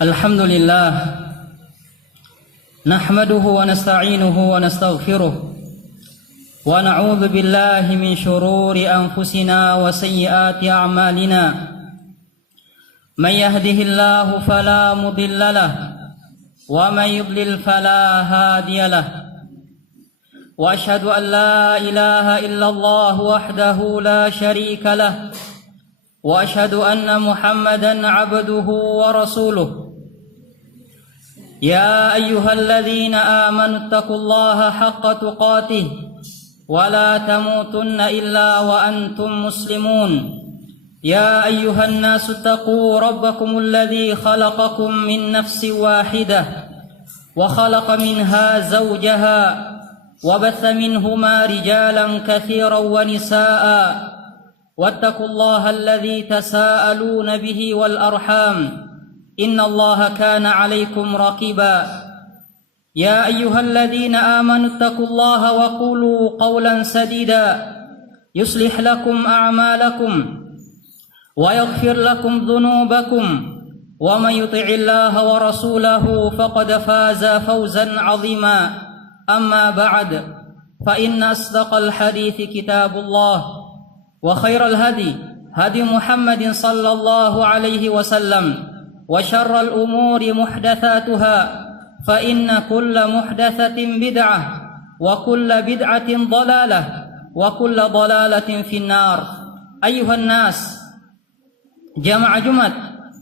Alhamdulillah nahmaduhu wa nasta'inuhu wa nastaghfiruh wa na'udzu billahi min shururi anfusina wa sayyiati a'malina may yahdihillahu fala mudilla lahu wa may yudlil fala hadiya lahu wa asyhadu an la ilaha illallah wahdahu la syarika lahu wa asyhadu anna Muhammadan 'abduhu wa rasuluh. يا أيها الذين آمنوا اتقوا الله حق تقاته ولا تموتن إلا وأنتم مسلمون يا أيها الناس اتقوا ربكم الذي خلقكم من نفس واحدة وخلق منها زوجها وبث منهما رجالا كثيرا ونساء واتقوا الله الذي تساءلون به والأرحام إن الله كان عليكم رقيبا يا أيها الذين آمنوا اتقوا الله وقولوا قولا سديدا يصلح لكم أعمالكم ويغفر لكم ذنوبكم ومن يطع الله ورسوله فقد فاز فوزا عظيما أما بعد فإن أصدق الحديث كتاب الله وخير الهدي هدي محمد صلى الله عليه وسلم وشر الأمور محدثاتها فإن كل محدثة بدعة وكل بدعة ضلالة وكل ضلالة في النار. أيها الناس, jamaah Jumat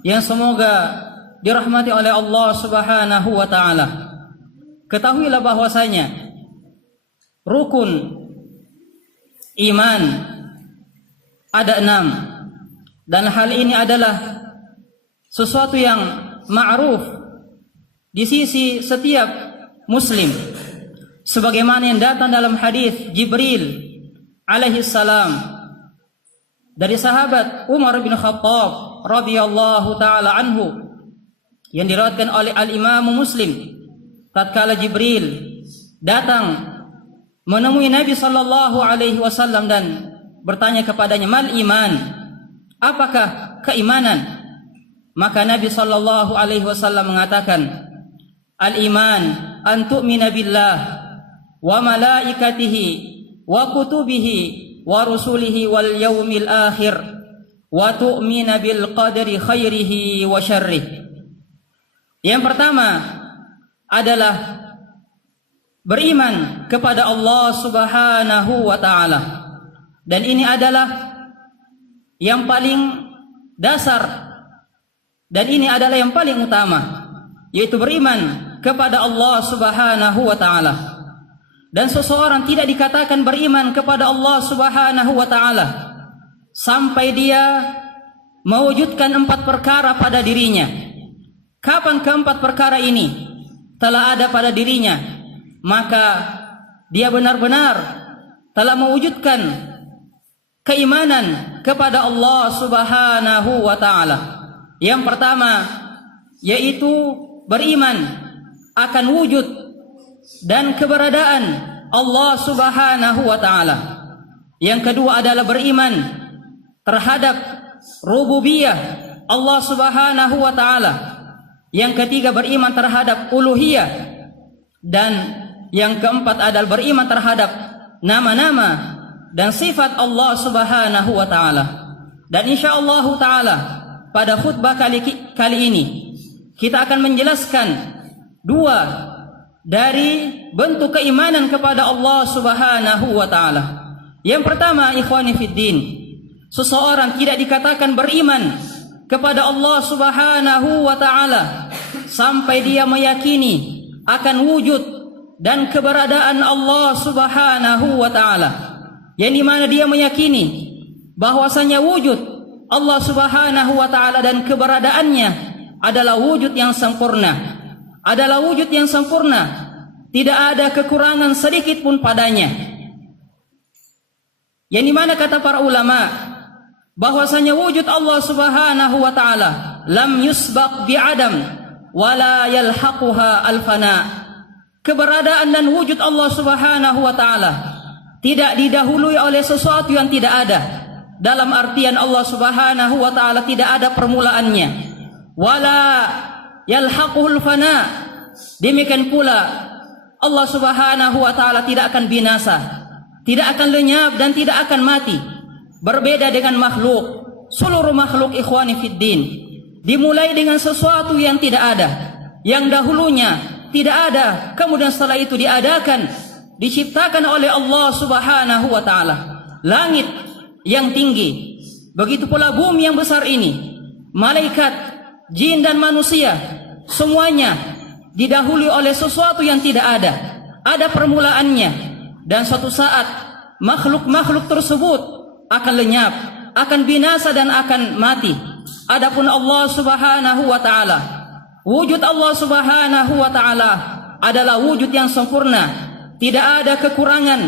yang semoga dirahmati oleh Allah Subhanahu wa taala. Ketahuilah bahwasanya rukun iman ada 6 dan hal ini adalah sesuatu yang ma'ruf di sisi setiap muslim, sebagaimana yang datang dalam hadis Jibril alaihi salam dari sahabat Umar bin Khattab radhiyallahu taala anhu yang diriwayatkan oleh al-Imam Muslim. Tatkala Jibril datang menemui Nabi sallallahu alaihi wasallam dan bertanya kepadanya, "Mal iman?" Apakah keimanan? Maka Nabi sallallahu alaihi wasallam mengatakan, "Al-iman an tu'mina billah wa malaikatihi wa kutubihi wa rusulihi wal yaumil akhir wa tu'mina bil qadri khairihi wa syarrih." Yang pertama adalah beriman kepada Allah Subhanahu wa taala. Dan ini adalah yang paling dasar. Dan ini adalah yang paling utama, yaitu beriman kepada Allah Subhanahu wa taala. Dan seseorang tidak dikatakan beriman kepada Allah Subhanahu wa taala sampai dia mewujudkan 4 perkara pada dirinya. Kapan keempat perkara ini telah ada pada dirinya, maka dia benar-benar telah mewujudkan keimanan kepada Allah Subhanahu wa taala. Yang pertama yaitu beriman akan wujud dan keberadaan Allah Subhanahu wa taala. Yang kedua adalah beriman terhadap rububiyah Allah Subhanahu wa taala. Yang ketiga beriman terhadap uluhiyah, dan yang keempat adalah beriman terhadap nama-nama dan sifat Allah Subhanahu wa taala. Dan insyaallah taala pada khutbah kali ini kita akan menjelaskan 2 dari bentuk keimanan kepada Allah Subhanahu wa taala. Yang pertama, ikhwani fiddin, seseorang tidak dikatakan beriman kepada Allah Subhanahu wa taala sampai dia meyakini akan wujud dan keberadaan Allah Subhanahu wa taala. Yang dimana dia meyakini bahwasanya wujud Allah Subhanahu wa taala dan keberadaannya adalah wujud yang sempurna. Adalah wujud yang sempurna. Tidak ada kekurangan sedikit pun padanya. Yang dimana kata para ulama bahwasanya wujud Allah Subhanahu wa taala lam yusbaq bi'adam wala yalhaquha al-fana. Keberadaan dan wujud Allah Subhanahu wa taala tidak didahului oleh sesuatu yang tidak ada. Dalam artian Allah Subhanahu wa taala tidak ada permulaannya, wala yalhaquhul fana. Demikian pula Allah Subhanahu wa taala tidak akan binasa, tidak akan lenyap dan tidak akan mati. Berbeda dengan makhluk, seluruh makhluk ikhwani fiddin dimulai dengan sesuatu yang tidak ada, yang dahulunya tidak ada, kemudian setelah itu diadakan, diciptakan oleh Allah Subhanahu wa taala. Langit yang tinggi, begitu pula bumi yang besar ini, malaikat, jin dan manusia, semuanya didahului oleh sesuatu yang tidak ada. Ada permulaannya, dan suatu saat makhluk-makhluk tersebut akan lenyap, akan binasa dan akan mati. Adapun Allah Subhanahu wa taala, wujud Allah Subhanahu wa taala adalah wujud yang sempurna, tidak ada kekurangan,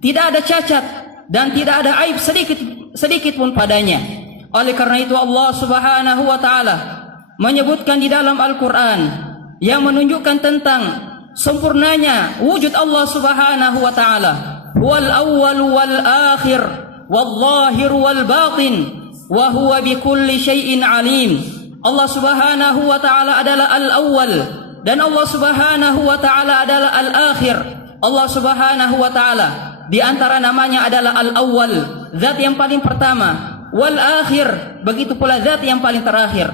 tidak ada cacat dan tidak ada aib sedikit pun padanya. Oleh karena itu Allah Subhanahu wa taala menyebutkan di dalam Al-Qur'an yang menunjukkan tentang sempurnanya wujud Allah Subhanahu wa taala. Wal awwal wal akhir wal zahir wal batin wa huwa bikulli syai'in alim. Allah Subhanahu wa taala adalah al-awwal dan Allah Subhanahu wa taala adalah al-akhir. Allah Subhanahu wa taala di antara namanya adalah al-awwal, zat yang paling pertama, wal akhir, begitu pula zat yang paling terakhir.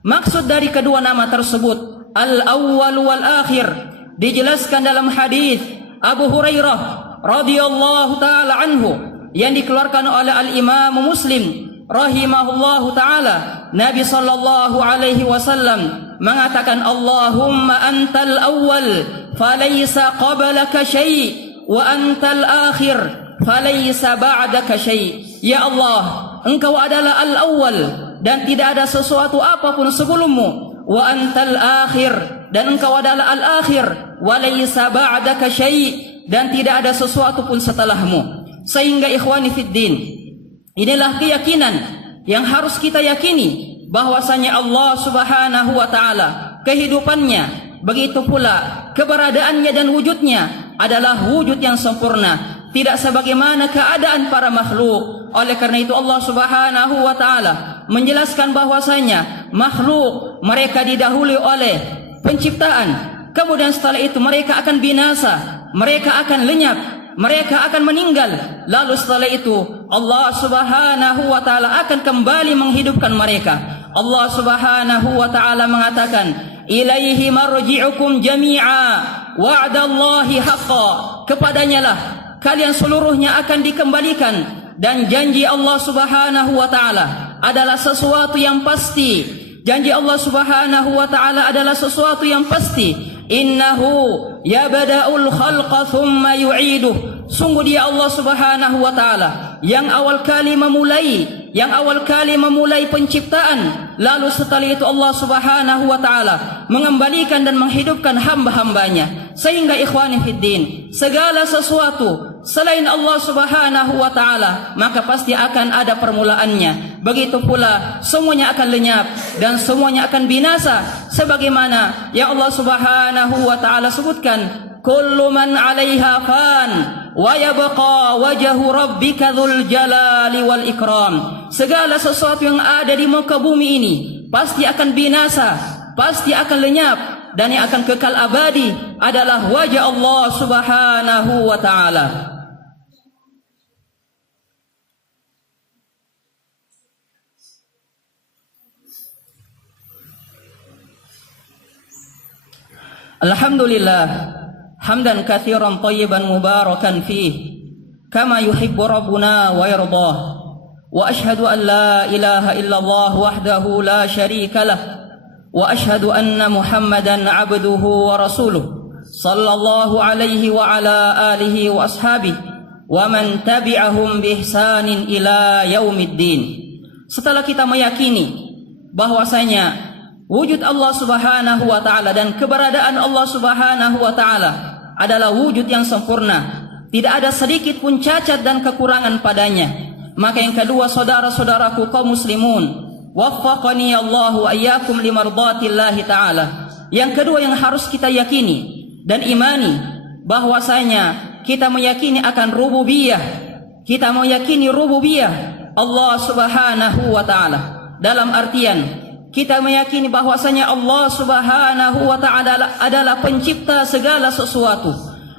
Maksud dari kedua nama tersebut, al-awwal wal akhir, dijelaskan dalam hadis Abu Hurairah radhiyallahu taala anhu yang dikeluarkan oleh al-Imam Muslim rahimahullahu taala. Nabi sallallahu alaihi wasallam mengatakan, Allahumma antal awwal falaysa qablaka syai' wa antal akhir falaysa ba'daka syai'. Ya Allah, Engkau adalah al-awwal dan tidak ada sesuatu apapun sebelummu, wa antal akhir dan Engkau adalah al-akhir, walaysa ba'daka syai' dan tidak ada sesuatu pun setelahmu. Sehingga ikhwani fiddin, inilah keyakinan yang harus kita yakini, bahwasanya Allah Subhanahu wa taala, kehidupannya, begitu pula keberadaannya dan wujudnya adalah wujud yang sempurna, tidak sebagaimana keadaan para makhluk. Oleh karena itu Allah Subhanahu wa taala menjelaskan bahwasanya makhluk mereka didahului oleh penciptaan, kemudian setelah itu mereka akan binasa, mereka akan lenyap, mereka akan meninggal. Lalu setelah itu Allah Subhanahu wa taala akan kembali menghidupkan mereka. Allah Subhanahu wa taala mengatakan, ilaihi marji'ukum jami'a wa'dallahi haqqan. Kepadanya lah kalian seluruhnya akan dikembalikan, dan janji Allah Subhanahu wa taala adalah sesuatu yang pasti. Janji Allah Subhanahu wa taala adalah sesuatu yang pasti. Innahu yabda'ul khalqa thumma yu'iduh. Sungguh dia Allah Subhanahu wa taala yang awal kali memulai penciptaan, lalu setelah itu Allah Subhanahu wa taala mengembalikan dan menghidupkan hamba-hambanya. Sehingga ikhwani fiddin, segala sesuatu selain Allah Subhanahu wa taala maka pasti akan ada permulaannya. Begitu pula semuanya akan lenyap dan semuanya akan binasa, sebagaimana yang Allah Subhanahu wa taala sebutkan, kullu man 'alaiha fan wa yabqa wajhu rabbika dzul jalali wal ikram. Segala sesuatu yang ada di muka bumi ini pasti akan binasa, pasti akan lenyap, dan yang akan kekal abadi adalah wajah Allah Subhanahu wa taala. Alhamdulillah hamdan katsiran thayyiban mubarakan fih kama yuhibbu rabbuna wa yardah. Wa ashhadu an la ilaha illallah wahdahu la syarika lah, wa ashhadu anna Muhammadan abduhu wa rasuluh sallallahu alaihi wa ala alihi wa ashabihi wa man tabi'ahum bi ihsanin ila yaumiddin. Setelah kita meyakini bahwasanya wujud Allah Subhanahu wa taala dan keberadaan Allah Subhanahu wa taala adalah wujud yang sempurna, tidak ada sedikit pun cacat dan kekurangan padanya, maka yang kedua, saudara-saudaraku kaum muslimun, waffaqani Allahu ayyakum limardatillahi taala, yang kedua yang harus kita yakini dan imani bahwasanya kita meyakini akan rububiyah, kita meyakini rububiyah Allah Subhanahu wa taala, dalam artian kita meyakini bahwasanya Allah Subhanahu wa taala adalah pencipta segala sesuatu.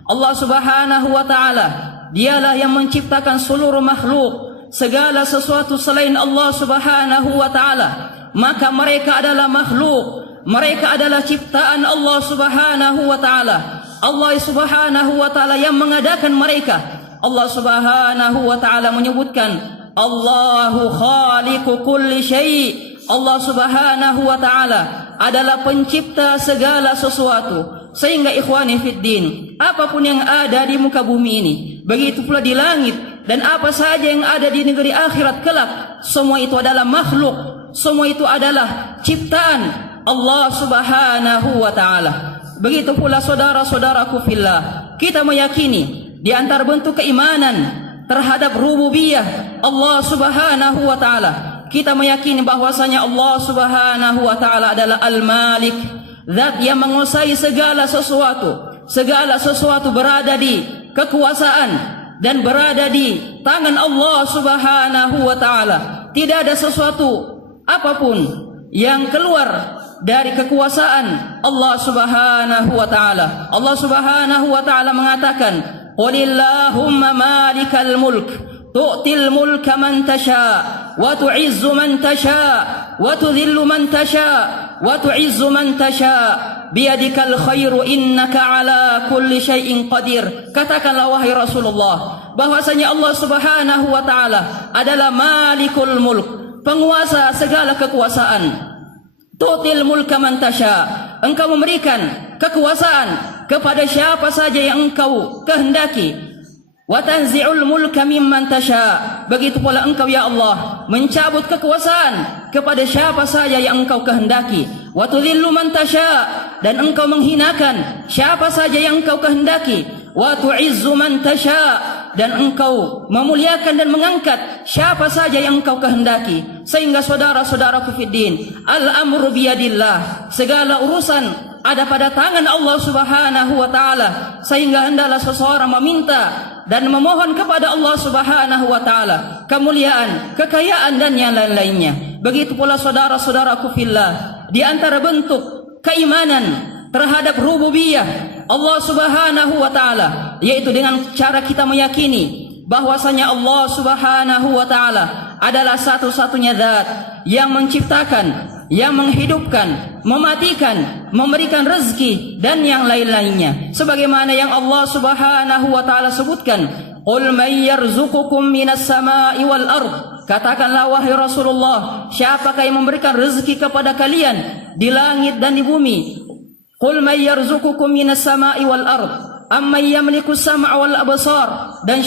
Allah Subhanahu wa taala dialah yang menciptakan seluruh makhluk. Segala sesuatu selain Allah Subhanahu wa taala, maka mereka adalah makhluk, mereka adalah ciptaan Allah Subhanahu wa taala. Allah Subhanahu wa taala yang mengadakan mereka. Allah Subhanahu wa taala menyebutkan, Allahu khaliqu kulli syai'. Allah Subhanahu wa taala adalah pencipta segala sesuatu. Sehingga ikhwani fiddin, apapun yang ada di muka bumi ini, begitu pula di langit, dan apa saja yang ada di negeri akhirat kelak, semua itu adalah makhluk, semua itu adalah ciptaan Allah Subhanahu wa taala. Begitu pula saudara-saudaraku fillah, kita meyakini di antara bentuk keimanan terhadap rububiyah Allah Subhanahu wa taala, kita meyakini bahwasanya Allah Subhanahu wa taala adalah Al-Malik, zat yang menguasai segala sesuatu. Segala sesuatu berada di kekuasaan dan berada di tangan Allah Subhanahu wa taala. Tidak ada sesuatu apapun yang keluar dari kekuasaan Allah Subhanahu wa taala. Allah Subhanahu wa taala mengatakan, "Qulillahumma malikal mulk, tu'til mulka man tasha, wa tu'izzu man tasha, wa tudhillu man tasha, wa tu'izzu man tasha, biyadikal khairu innaka ala kulli syai'in qadir." Katakanlah wahai Rasulullah, bahwasanya Allah Subhanahu wa taala adalah Malikul Mulk, penguasa segala kekuasaan. Tu'til mulka man tasha, engkau memberikan kekuasaan kepada siapa saja yang engkau kehendaki. Wa tanzi'ul mulka mimman tasha, begitu pula engkau ya Allah mencabut kekuasaan kepada siapa saja yang engkau kehendaki. Wa tudhillu man tasha, dan engkau menghinakan siapa saja yang engkau kehendaki. Wa tu'izzu man tasha, dan engkau memuliakan dan mengangkat siapa saja yang engkau kehendaki. Sehingga saudara-saudaraku fiddin, al-amru biyadillah, segala urusan ada pada tangan Allah Subhanahu wa taala. Sehingga hendaklah seseorang meminta dan memohon kepada Allah Subhanahu wa taala kemuliaan, kekayaan dan yang lain-lainnya. Begitu pula saudara-saudaraku fillah, di antara bentuk keimanan terhadap rububiyah Allah Subhanahu wa taala, yaitu dengan cara kita meyakini bahwasanya Allah Subhanahu wa taala adalah satu-satunya zat yang menciptakan, yang menghidupkan, mematikan, memberikan rezeki dan yang lain-lainnya. Sebagaimana yang Allah Subhanahu wa taala sebutkan, "Qul may yarzuqukum minas sama'i wal ard." Katakanlah wahai Rasulullah, siapakah yang memberikan rezeki kepada kalian di langit dan di bumi? Qul may yarzuqukum minas sama'i wal ard amman yamliku as-sam'a wal absar, dan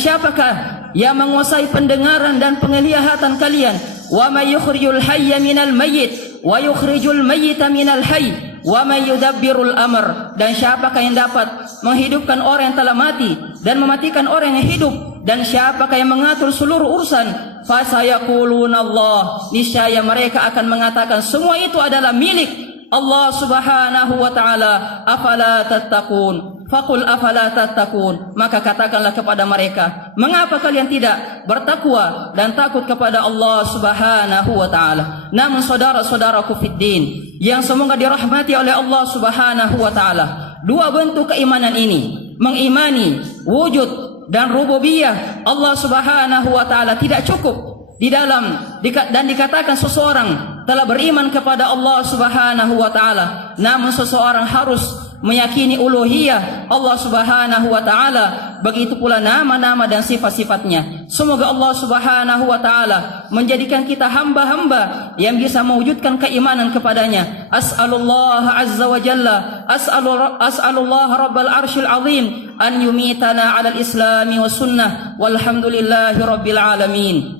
siapakah yang menguasai pendengaran dan penglihatan kalian? Wa may yukhrijul hayya minal mayyit wa yukhrijul mayyita minal hayy wa may yudabbirul amr, dan siapakah yang dapat menghidupkan orang yang telah mati dan mematikan orang yang hidup, dan siapakah yang mengatur seluruh urusan? Fasayaquluna Allah, niscaya mereka akan mengatakan semua itu adalah milik Allah Subhanahu wa taala. Afala tattaqun, faqul afala tattaqun, maka katakanlah kepada mereka, mengapa kalian tidak bertakwa dan takut kepada Allah Subhanahu wa taala? Namun saudara-saudaraku fiddin yang semoga dirahmati oleh Allah Subhanahu wa taala, dua bentuk keimanan ini, mengimani wujud dan rububiyah Allah Subhanahu wa taala, tidak cukup di dalam dan dikatakan seseorang telah beriman kepada Allah Subhanahu wa taala. Namun seseorang harus meyakini uluhiyah Allah Subhanahu wa taala, begitu pula nama-nama dan sifat-sifatnya. Semoga Allah Subhanahu wa taala menjadikan kita hamba-hamba yang bisa mewujudkan keimanan kepadanya. As'alullah azza wa jalla, as'alullah rabbal arsyil azim an yumitana 'alal islami was sunnah, walhamdulillahi rabbil alamin.